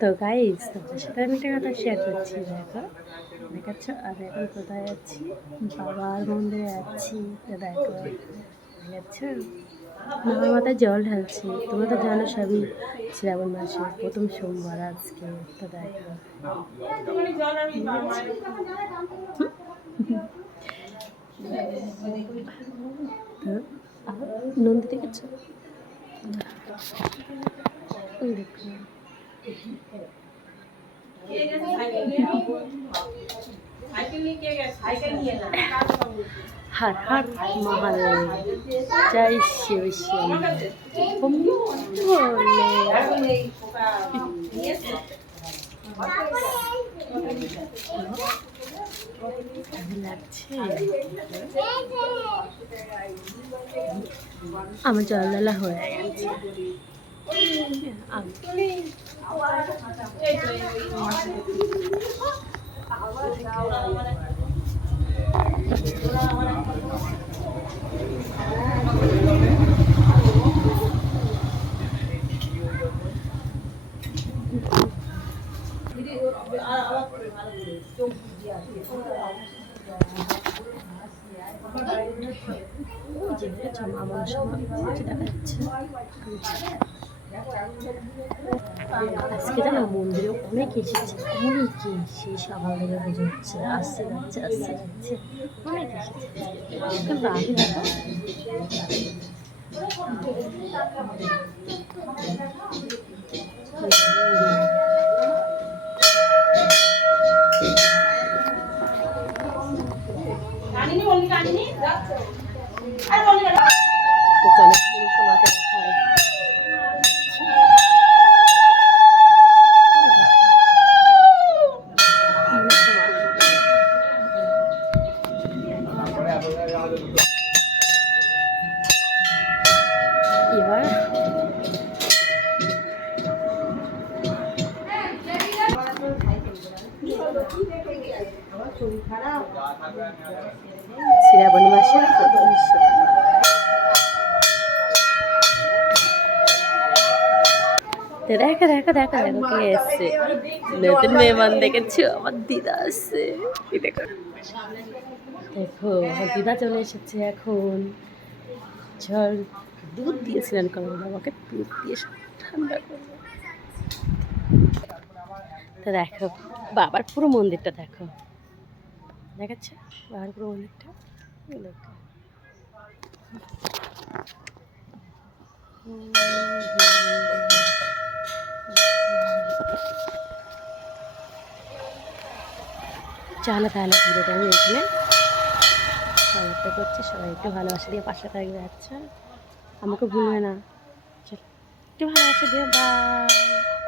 তো গাইস তোমাদের সাথে আমি একটা কথা শেয়ার করছি। দেখো দেখাচ্ছ, আমি এখন কোথায় আছি? বাবার মন্দিরে আছি। তো দেখো দেখাচ্ছ, বাবার মাথায় জল ঢালছি। তোমরা তো জানো সবই শ্রাবণ মাসের প্রথম সোমবার আজকে। তো দেখো তো নন্দী দেখেছো? দেখো हर हर महादेव, जय शिव श्याम ओम भोले। লাগছে আমার জলদালা হয়ে গেছে। আজকে জানো মন্দিরে অনেক এসেছে, অনেকে সেই সকাল থেকে পুজো হচ্ছে, আসছে যাচ্ছে আসছে যাচ্ছে, অনেক এসেছে। কিন্তু আমি দেখো এবার শ্রাবণ মাসের প্রথম দেখো দেখো দেখো দেখো কে এসছে, নতুন মেহমান দেখেছো? আমার দিদা আসছে। দেখো দেখো আমার দিদা চলে এসেছে এখন। ঝড় দুধ দিয়েছিলেন কমল বাবাকে, দুধ দিয়ে ঠান্ডা করবো। তো দেখো বাবার পুরো মন্দিরটা দেখো, দেখাচ্ছে বাবার পুরো মন্দিরটা দেখো। চলো তাহলে পুরোটা আমি এখানে সমাপ্ত করছি। সবাই একটু ভালোবাসা দিয়ে পাশে থাকবে। আচ্ছা আমাকে ভুলবে না, একটু ভালোবাসা দিয়ে বাই।